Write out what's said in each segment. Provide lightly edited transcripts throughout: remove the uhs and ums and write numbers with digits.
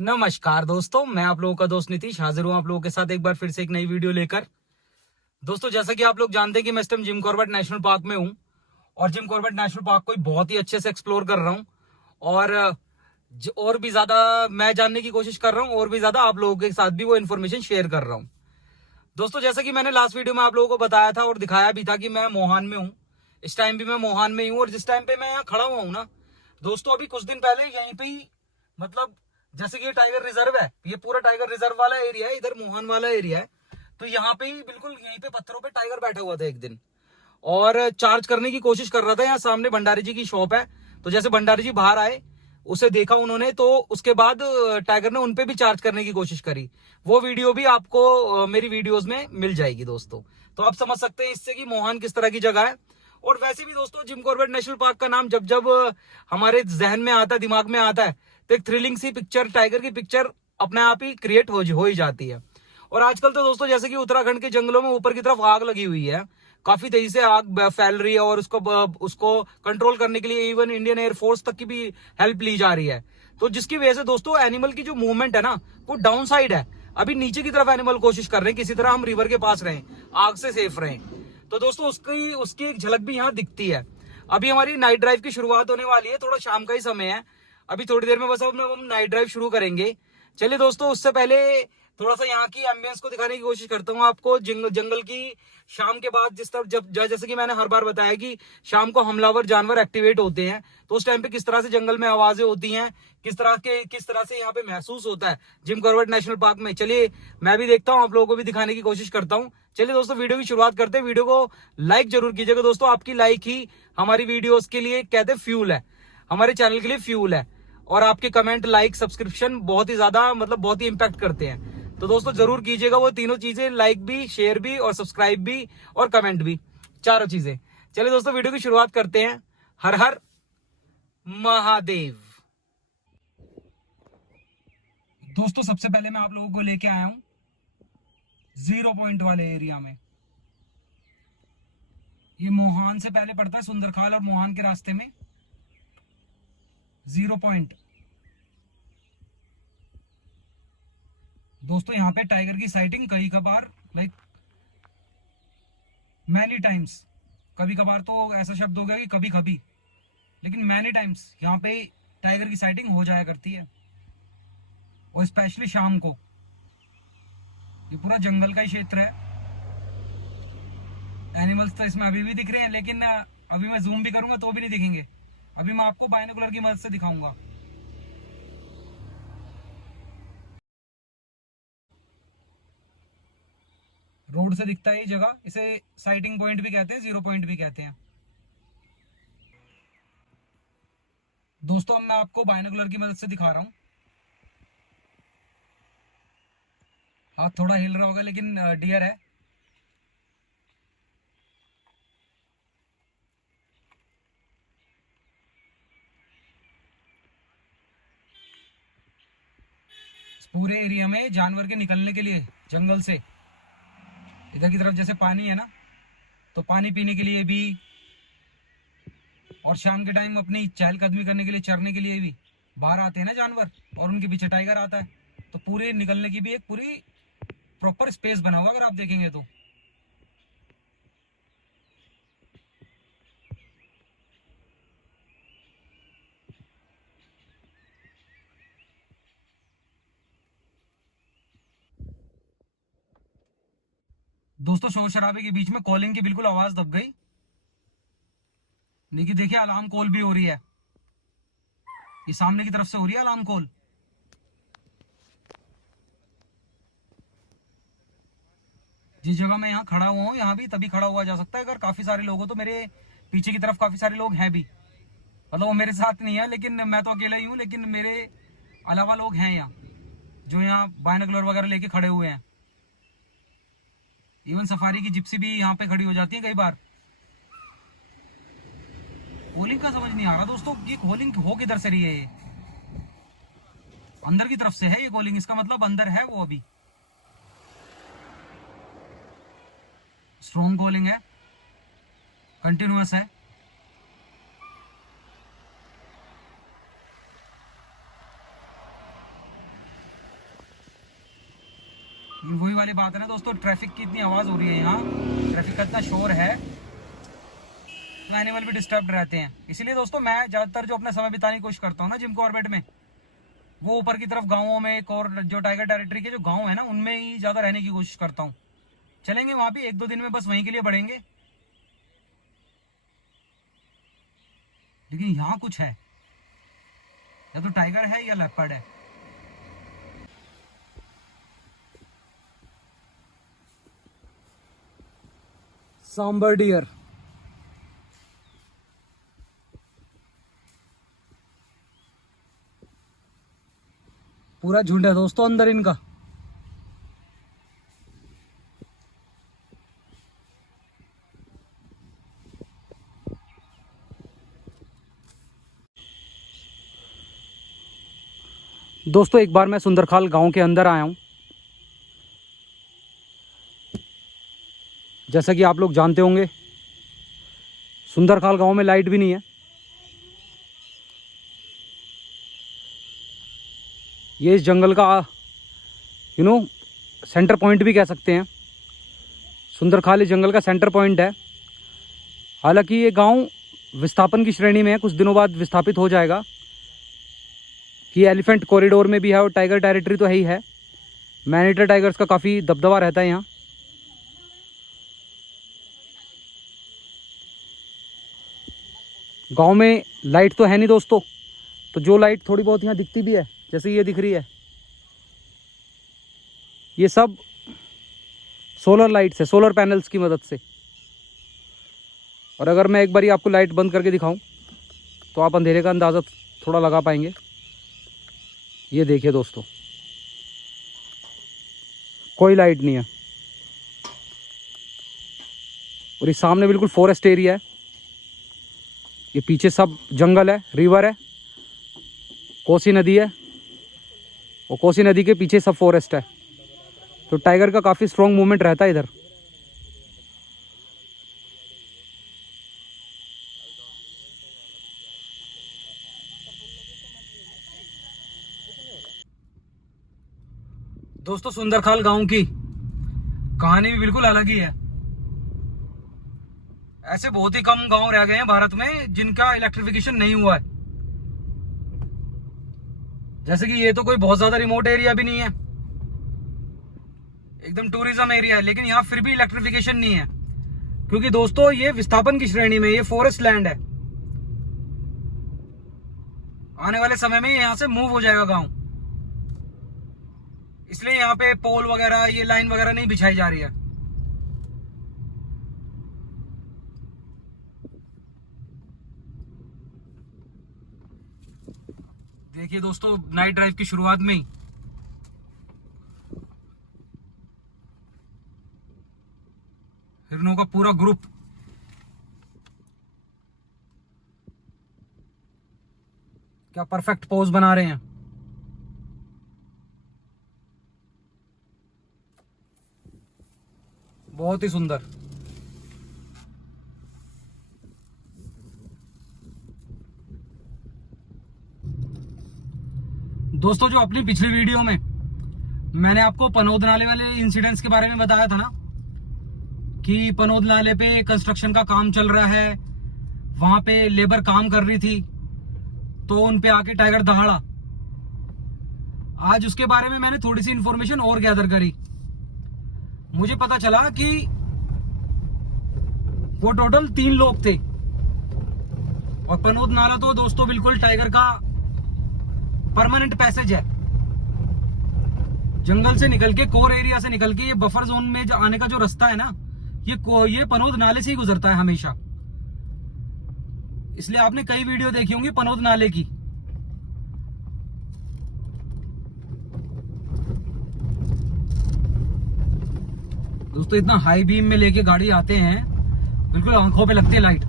नमस्कार दोस्तों, मैं आप लोगों का दोस्त नीतीश हाजिर हूँ आप लोगों के साथ एक बार फिर से एक नई वीडियो लेकर। दोस्तों, जैसा कि आप लोग जानते हैं कि मैं इस time Jim Corbett national park में हूँ और जिम कॉर्बेट नेशनल पार्क को बहुत ही अच्छे से एक्सप्लोर कर रहा हूँ और और भी ज्यादा मैं जानने की कोशिश कर रहा हूँ और भी ज्यादा आप लोगों के साथ भी वो इन्फॉर्मेशन शेयर कर रहा हूँ। दोस्तों, जैसा कि मैंने लास्ट वीडियो में आप लोगों को बताया था और दिखाया भी था कि मैं मोहान में हूँ। इस टाइम भी मैं मोहान में ही हूँ और जिस टाइम पे मैं यहाँ खड़ा हुआ हूँ ना दोस्तों, अभी कुछ दिन पहले यहीं पे ही मतलब जैसे कि ये टाइगर रिजर्व है, ये पूरा टाइगर रिजर्व वाला एरिया है, इधर मोहान वाला एरिया है। तो यहाँ पे ही बिल्कुल यहीं पे पत्थरों पे टाइगर बैठा हुआ था एक दिन और चार्ज करने की कोशिश कर रहा था। यहाँ सामने भंडारी जी की शॉप है, तो जैसे भंडारी जी बाहर आए उसे देखा उन्होंने, तो उसके बाद टाइगर ने उनपे भी चार्ज करने की कोशिश करी। वो वीडियो भी आपको मेरी वीडियोस में मिल जाएगी दोस्तों। तो आप समझ सकते हैं इससे कि मोहान किस तरह की जगह है। और वैसे भी दोस्तों, जिम कॉर्बेट नेशनल पार्क का नाम जब जब हमारे जहन में आता है, दिमाग में आता है, तो एक थ्रिलिंग सी पिक्चर, टाइगर की पिक्चर अपने आप ही क्रिएट हो ही जाती है। और आजकल तो दोस्तों जैसे कि उत्तराखंड के जंगलों में ऊपर की तरफ आग लगी हुई है, काफी तेजी से आग फैल रही है और उसको कंट्रोल करने के लिए इवन इंडियन एयरफोर्स तक की भी हेल्प ली जा रही है। तो जिसकी वजह से दोस्तों एनिमल की जो मूवमेंट है ना, वो डाउन साइड है। अभी नीचे की तरफ एनिमल कोशिश कर रहे हैं किसी तरह हम रिवर के पास रहें, आग से सेफ रहें। तो दोस्तों उसकी उसकी एक झलक भी यहाँ दिखती है। अभी हमारी नाइट ड्राइव की शुरुआत होने वाली है, थोड़ा शाम का ही समय है, अभी थोड़ी देर में बस अब हम नाइट ड्राइव शुरू करेंगे। चलिए दोस्तों, उससे पहले थोड़ा सा यहाँ की एम्बियंस को दिखाने की कोशिश करता हूँ आपको। जंगल की शाम के बाद जिस तरह जैसे कि मैंने हर बार बताया कि शाम को हमलावर जानवर एक्टिवेट होते हैं, तो उस टाइम पे किस तरह से जंगल में आवाजें होती हैं, किस तरह से यहाँ पे महसूस होता है जिम कॉर्बेट नेशनल पार्क में। चलिए मैं भी देखता हूँ, आप लोगों को भी दिखाने की कोशिश करता हूँ। चलिए दोस्तों, वीडियो की शुरुआत करते हैं। वीडियो को लाइक जरूर कीजिएगा दोस्तों, आपकी लाइक ही हमारी वीडियोस के लिए कहते हैं फ्यूल है, हमारे चैनल के लिए फ्यूल है। और आपके कमेंट, लाइक, सब्सक्रिप्शन बहुत ही ज्यादा बहुत ही इंपैक्ट करते हैं। तो दोस्तों जरूर कीजिएगा वो तीनों चीजें, लाइक भी, शेयर भी और सब्सक्राइब भी और कमेंट भी, चारों चीजें। चलिए दोस्तों, वीडियो की शुरुआत करते हैं। हर हर महादेव। दोस्तों सबसे पहले मैं आप लोगों को लेके आया हूं 0 पॉइंट वाले एरिया में। ये मोहान से पहले पड़ता है सुंदरखाल और मोहान के रास्ते में 0 पॉइंट। दोस्तों यहाँ पे टाइगर की साइटिंग कई कबार, लाइक मैनी टाइम्स, कभी कभार तो ऐसा शब्द हो गया कि कभी कभी, लेकिन मैनी टाइम्स यहाँ पे टाइगर की साइटिंग हो जाया करती है, और स्पेशली शाम को। ये पूरा जंगल का ही क्षेत्र है। एनिमल्स तो इसमें अभी भी दिख रहे हैं, लेकिन अभी मैं जूम भी करूंगा तो भी नहीं दिखेंगे। अभी मैं आपको बाइनोकुलर की मदद से दिखाऊंगा। रोड से दिखता है ये जगह, इसे साइटिंग पॉइंट भी कहते हैं, 0 पॉइंट भी कहते हैं। दोस्तों अब मैं आपको बाइनोकुलर की मदद से दिखा रहा हूँ। हाथ थोड़ा हिल रहा होगा, लेकिन डियर है। इस पूरे एरिया में जानवर के निकलने के लिए जंगल से इधर की तरफ जैसे पानी है ना, तो पानी पीने के लिए भी और शाम के टाइम अपनी चहलकदमी करने के लिए, चरने के लिए भी बाहर आते हैं ना जानवर, और उनके पीछे टाइगर आता है। तो पूरे निकलने की भी एक पूरी प्रॉपर स्पेस बना होगा अगर आप देखेंगे तो। दोस्तों शोर शराबे के बीच में कॉलिंग की बिल्कुल आवाज दब गई, लेकिन देखिए अलार्म कॉल भी हो रही है, ये सामने की तरफ से हो रही है अलार्म कॉल। जिस जगह मैं यहाँ खड़ा हुआ हूँ, यहाँ भी तभी खड़ा हुआ जा सकता है अगर काफी सारे लोग हो। तो मेरे पीछे की तरफ काफी सारे लोग हैं भी, वो मेरे साथ नहीं है, लेकिन मैं तो अकेला ही हूँ, लेकिन मेरे अलावा लोग हैं यहाँ जो यहाँ बाइनोकुलर वगैरह लेके खड़े हुए हैं। इवन सफारी की जिप्सी भी यहाँ पे खड़ी हो जाती है कई बार। कॉलिंग का समझ नहीं आ रहा दोस्तों, ये कॉलिंग हो किधर से रही है? ये अंदर की तरफ से है ये कॉलिंग, इसका मतलब अंदर है वो अभी। स्ट्रॉन्ग कॉलिंग है, कंटिन्यूअस है। वही वाली बात है ना दोस्तों, ट्रैफिक की इतनी आवाज़ हो रही है यहाँ, ट्रैफिक का इतना शोर है, तो एनिमल भी डिस्टर्ब रहते हैं। इसीलिए दोस्तों मैं ज़्यादातर जो अपना समय बिताने की कोशिश करता हूँ ना जिम कॉर्बेट में, वो ऊपर की तरफ गाँवों में, एक और जो टाइगर टेरिटरी के जो गाँव है ना उनमें ही ज़्यादा रहने की कोशिश करता हूँ। चलेंगे वहाँ भी 1-2 दिन में, बस वहीं के लिए बढ़ेंगे। लेकिन यहाँ कुछ है, या तो टाइगर है या लेपर्ड है। सांबर डियर, पूरा झुंड है दोस्तों अंदर इनका। दोस्तों एक बार मैं सुंदरखाल गांव के अंदर आया हूं। जैसा कि आप लोग जानते होंगे, सुंदरखाल गांव में लाइट भी नहीं है। ये इस जंगल का सेंटर पॉइंट भी कह सकते हैं। सुंदरखाल इस जंगल का सेंटर पॉइंट है। हालांकि ये गांव विस्थापन की श्रेणी में है, कुछ दिनों बाद विस्थापित हो जाएगा। कि एलिफेंट कॉरिडोर में भी है और टाइगर टेरिटरी तो है ही है। मैनीटर टाइगर्स का काफ़ी दबदबा रहता है यहाँ। गांव में लाइट तो है नहीं दोस्तों, तो जो लाइट थोड़ी बहुत यहाँ दिखती भी है, जैसे ये दिख रही है, ये सब सोलर लाइट्स है, सोलर पैनल्स की मदद से। और अगर मैं एक बार आपको लाइट बंद करके दिखाऊं तो आप अंधेरे का अंदाज़ा थोड़ा लगा पाएंगे। ये देखिए दोस्तों, कोई लाइट नहीं है। और ये सामने बिल्कुल फॉरेस्ट एरिया है। ये पीछे सब जंगल है, रिवर है, कोसी नदी है, और कोसी नदी के पीछे सब फॉरेस्ट है। तो टाइगर का काफ़ी स्ट्रॉन्ग मूवमेंट रहता है इधर। दोस्तों सुंदरखाल गांव की कहानी भी बिल्कुल अलग ही है। ऐसे बहुत ही कम गांव रह गए हैं भारत में जिनका इलेक्ट्रिफिकेशन नहीं हुआ है। जैसे कि ये तो कोई बहुत ज्यादा रिमोट एरिया भी नहीं है, एकदम टूरिज्म एरिया है, लेकिन यहाँ फिर भी इलेक्ट्रिफिकेशन नहीं है। क्योंकि दोस्तों ये विस्थापन की श्रेणी में, ये फॉरेस्ट लैंड है। आने वाले समय में यहाँ से मूव हो जाएगा गांव, इसलिए यहाँ पे पोल वगैरह, ये लाइन वगैरह नहीं बिछाई जा रही है। देखिए दोस्तों, नाइट ड्राइव की शुरुआत में ही हिरणों का पूरा ग्रुप क्या परफेक्ट पोज बना रहे हैं। बहुत ही सुंदर। दोस्तों जो अपनी पिछली वीडियो में मैंने आपको पनोद नाले वाले इंसिडेंट्स के बारे में बताया था ना, कि पनोद नाले पे कंस्ट्रक्शन का काम चल रहा है, वहां पे लेबर काम कर रही थी, तो उन पे आके टाइगर दहाड़ा। आज उसके बारे में मैंने थोड़ी सी इंफॉर्मेशन और गैदर करी। मुझे पता चला कि वो टोटल 3 लोग थे। और पनोद नाला तो दोस्तों बिल्कुल टाइगर का परमानेंट पैसेज है। जंगल से निकल के, कोर एरिया से निकल के ये बफर जोन में जो आने का जो रास्ता है ना, ये पनोद नाले से ही गुजरता है हमेशा। इसलिए आपने कई वीडियो देखी होंगी पनोद नाले की। दोस्तों इतना हाई बीम में लेके गाड़ी आते हैं, बिल्कुल आंखों पे लगती है लाइट।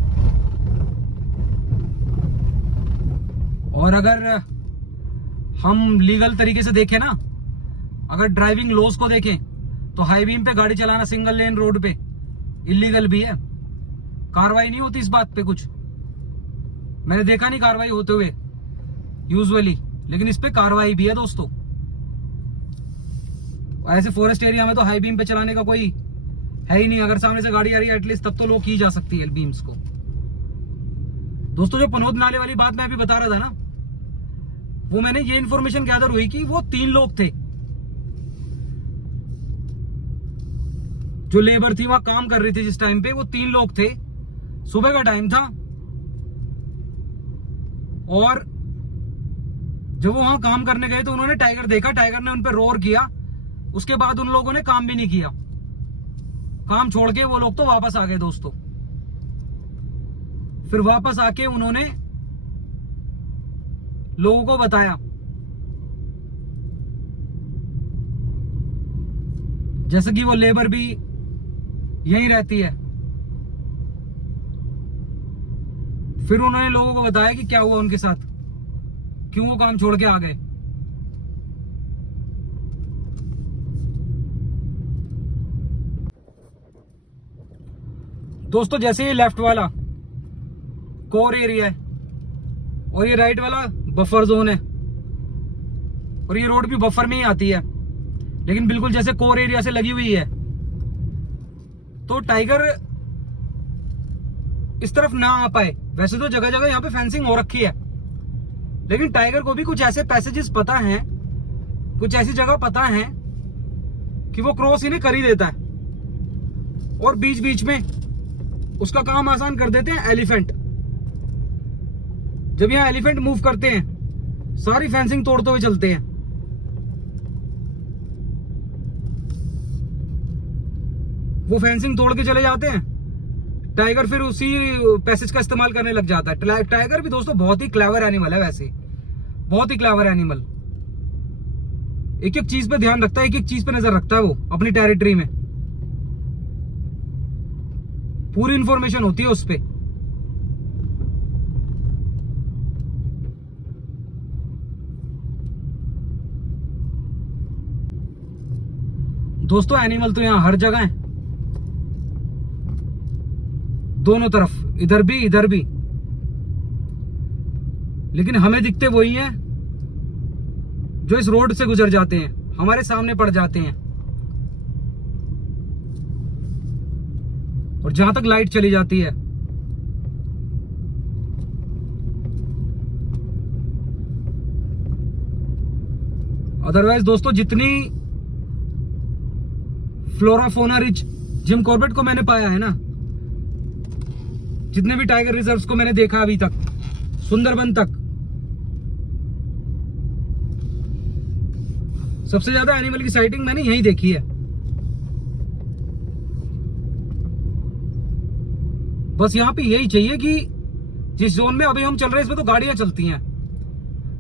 और अगर हम लीगल तरीके से देखें ना, अगर ड्राइविंग लॉस को देखें, तो हाई बीम पे गाड़ी चलाना सिंगल लेन रोड पे इलीगल भी है। कार्रवाई नहीं होती इस बात पे कुछ, मैंने देखा नहीं कार्रवाई होते हुए यूजुअली, लेकिन इस पे कार्रवाई भी है दोस्तों। ऐसे फॉरेस्ट एरिया में तो हाई बीम पे चलाने का कोई है ही नहीं। अगर सामने से गाड़ी आ रही है एटलीस्ट तब तो लो की जा सकती है बीम्स को। दोस्तों जो पनोद नाले वाली बात मैं अभी बता रहा था ना, वो मैंने ये इन्फॉर्मेशन गैदर हुई कि वो 3 लोग थे जो लेबर थी वहां काम कर रही थी जिस टाइम पे। वो 3 लोग थे, सुबह का टाइम था, और जब वो वहां काम करने गए तो उन्होंने टाइगर देखा, टाइगर ने उन पर रोर किया। उसके बाद उन लोगों ने काम भी नहीं किया, काम छोड़ के वो लोग तो वापस आ गए दोस्तों। फिर वापस आके उन्होंने लोगों को बताया, जैसे कि वो लेबर भी यहीं रहती है। फिर उन्होंने लोगों को बताया कि क्या हुआ उनके साथ, क्यों वो काम छोड़ के आ गए। दोस्तों जैसे ये लेफ्ट वाला कोर एरिया है और ये राइट वाला बफर जोन है, और ये रोड भी बफर में ही आती है, लेकिन बिल्कुल जैसे कोर एरिया से लगी हुई है। तो टाइगर इस तरफ ना आ पाए। वैसे तो जगह जगह यहाँ पे फेंसिंग हो रखी है, लेकिन टाइगर को भी कुछ ऐसे पैसेजेस पता हैं, कुछ ऐसी जगह पता है कि वो क्रॉस इन्हें कर ही देता है, और बीच बीच में उसका काम आसान कर देते हैं एलिफेंट। जब यहाँ एलिफेंट मूव करते हैं सारी फेंसिंग तोड़ते हुए चलते हैं। वो फेंसिंग तोड़ के चले जाते हैं, टाइगर फिर उसी पैसेज का इस्तेमाल करने लग जाता है। टाइगर भी दोस्तों बहुत ही क्लेवर एनिमल है, वैसे बहुत ही क्लेवर एनिमल। एक एक चीज पे ध्यान रखता है, एक एक चीज पे नजर रखता है वो अपनी टेरिटरी में। पूरी इंफॉर्मेशन होती है उस पे। दोस्तों एनिमल तो यहां हर जगह है, दोनों तरफ, इधर भी इधर भी, लेकिन हमें दिखते वही हैं जो इस रोड से गुजर जाते हैं, हमारे सामने पड़ जाते हैं। और जहां तक लाइट चली जाती है, अदरवाइज दोस्तों जितनी flora fauna rich Jim Corbett को मैंने पाया है ना, जितने भी टाइगर रिजर्व्स को मैंने देखा अभी तक, सुंदरबन तक, सबसे ज्यादा एनिमल की साइटिंग मैंने यहीं देखी है। बस यहाँ पे यही चाहिए कि जिस जोन में अभी हम चल रहे हैं इसमें तो गाड़ियां चलती हैं।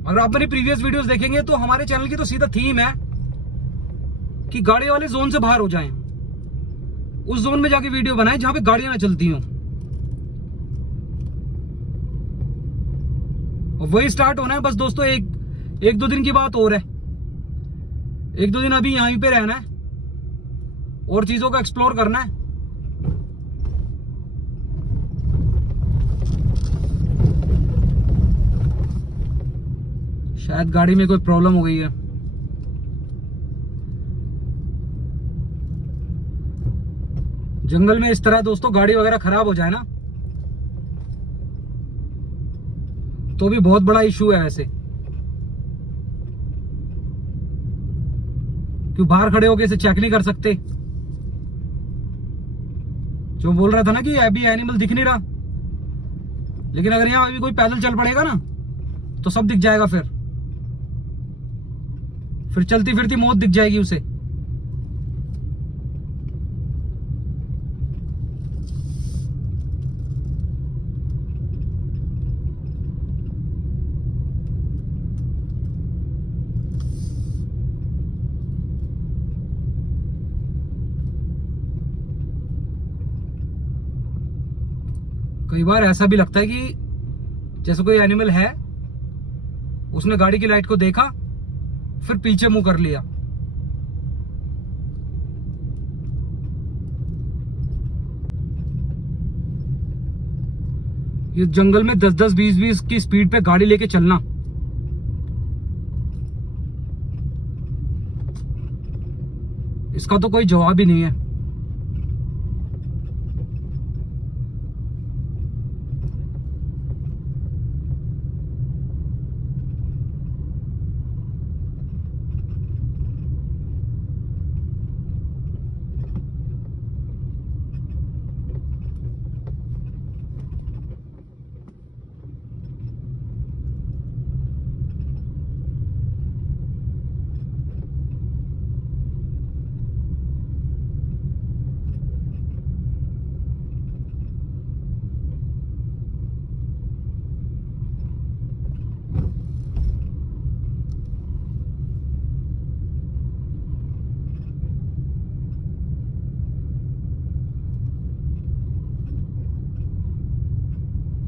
अगर आप मेरी प्रीवियस वीडियोस देखेंगे तो हमारे चैनल की तो सीधा थीम है कि गाड़ी वाले जोन से बाहर हो जाएं, उस जोन में जाके वीडियो बनाएं जहां पे गाड़ियां ना चलती हों। और वही स्टार्ट होना है बस दोस्तों, एक दो दिन की बात और है। एक दो दिन अभी यहीं पे रहना है और चीजों को एक्सप्लोर करना है। शायद गाड़ी में कोई प्रॉब्लम हो गई है। जंगल में इस तरह दोस्तों गाड़ी वगैरह खराब हो जाए ना तो भी बहुत बड़ा इशू है वैसे, क्यों बाहर खड़े होके इसे चेक नहीं कर सकते। जो बोल रहा था ना कि अभी एनिमल दिख नहीं रहा, लेकिन अगर यहां अभी कोई पैदल चल पड़ेगा ना तो सब दिख जाएगा। फिर चलती फिरती मौत दिख जाएगी उसे। कई बार ऐसा भी लगता है कि जैसे कोई एनिमल है, उसने गाड़ी की लाइट को देखा फिर पीछे मुंह कर लिया। ये जंगल में 10-10, 20-20 की स्पीड पे गाड़ी लेके चलना, इसका तो कोई जवाब ही नहीं है।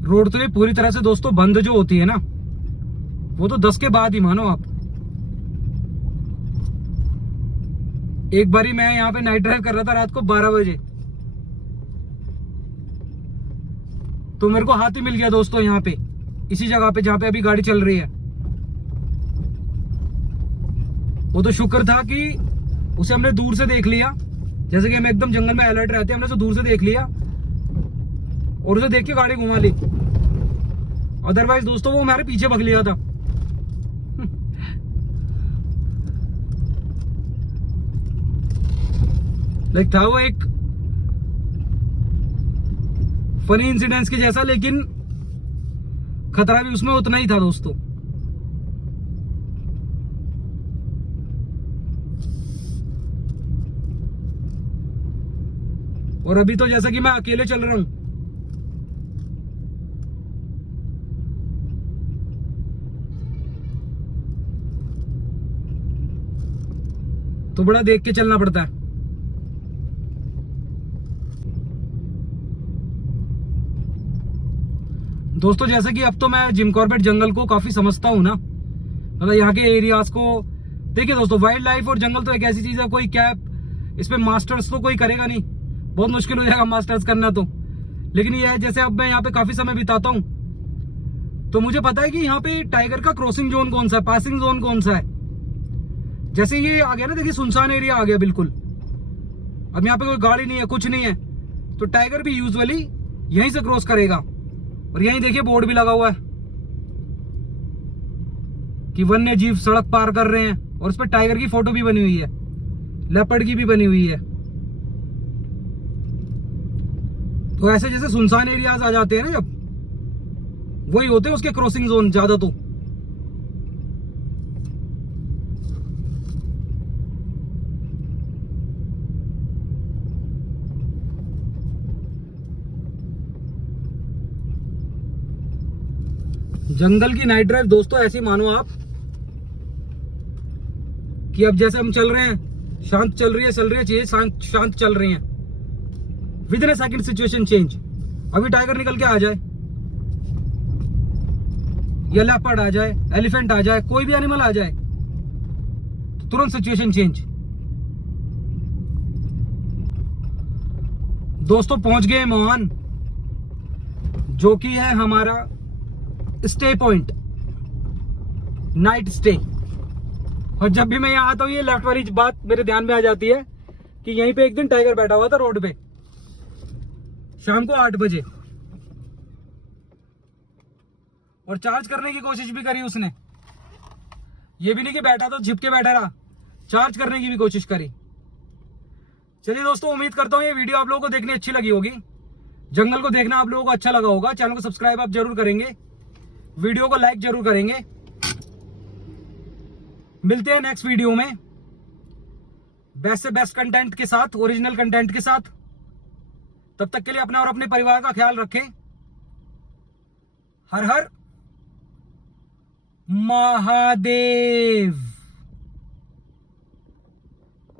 रोड तो ये पूरी तरह से दोस्तों बंद जो होती है ना, वो तो 10 के बाद ही मानो आप। एक बारी मैं यहाँ पे नाइट ड्राइव कर रहा था रात को 12 बजे, तो मेरे को हाथी मिल गया दोस्तों यहाँ पे, इसी जगह पे जहाँ पे अभी गाड़ी चल रही है। वो तो शुक्र था कि उसे हमने दूर से देख लिया, जैसे कि हम एकदम जंगल में अलर्ट रहते हैं, हमने उसे दूर से देख लिया और उसे देख के गाड़ी घुमा ली। अदरवाइज दोस्तों वो हमारे पीछे भग लिया था। लाइक था वो एक फनी इंसिडेंस के जैसा, लेकिन खतरा भी उसमें उतना ही था दोस्तों। और अभी तो जैसा कि मैं अकेले चल रहा हूं, तो बड़ा देख के चलना पड़ता है। दोस्तों जैसे कि अब तो मैं जिम कॉर्बेट जंगल को काफी समझता हूं ना, मतलब यहाँ के एरियाज को। देखिए दोस्तों, वाइल्ड लाइफ और जंगल तो एक ऐसी चीज है, कोई कैप इस पे मास्टर्स तो कोई करेगा नहीं, बहुत मुश्किल हो जाएगा मास्टर्स करना तो। लेकिन ये है, जैसे अब मैं यहाँ पे काफी समय बिताता हूँ, तो मुझे पता है कि यहाँ पे टाइगर का क्रॉसिंग जोन कौन सा है, पासिंग जोन कौन सा है। जैसे ये आ गया ना, देखिए सुनसान एरिया आ गया बिल्कुल, अब यहाँ पे कोई गाड़ी नहीं है, कुछ नहीं है, तो टाइगर भी यूजुअली यहीं से क्रॉस करेगा। और यहीं देखिए बोर्ड भी लगा हुआ है कि वन्य जीव सड़क पार कर रहे हैं, और उस पर टाइगर की फोटो भी बनी हुई है, लेपर्ड की भी बनी हुई है। तो ऐसे जैसे सुनसान एरियाज आ जाते हैं ना, जब वही होते हैं उसके क्रॉसिंग जोन ज्यादा। तो जंगल की नाइट ड्राइव दोस्तों ऐसी मानो आप कि अब जैसे हम चल रहे हैं, शांत चल रही है चीजें, शांत चल रही हैं, with in a second situation change. अभी टाइगर निकल के आ जाए, या लेपर्ड आ जाए, एलिफेंट आ जाए, कोई भी एनिमल आ जाए, तो तुरंत सिचुएशन चेंज। दोस्तों पहुंच गए मोहन, जो कि है हमारा स्टे पॉइंट, नाइट स्टे। और जब भी मैं यहाँ आता हूँ, ये लेफ्ट वाली बात मेरे ध्यान में आ जाती है कि यहीं पे एक दिन टाइगर बैठा हुआ था रोड पे, शाम को 8 बजे, और चार्ज करने की कोशिश भी करी उसने। ये भी नहीं कि बैठा तो झिप के बैठा रहा, चार्ज करने की भी कोशिश करी। चलिए दोस्तों, उम्मीद करता हूँ ये वीडियो आप लोगों को देखनी अच्छी लगी होगी, जंगल को देखना आप लोगों को अच्छा लगा होगा। चैनल को सब्सक्राइब आप जरूर करेंगे, वीडियो को लाइक जरूर करेंगे। मिलते हैं नेक्स्ट वीडियो में बेस्ट से बेस्ट कंटेंट के साथ, ओरिजिनल कंटेंट के साथ। तब तक के लिए अपना और अपने परिवार का ख्याल रखें। हर हर महादेव।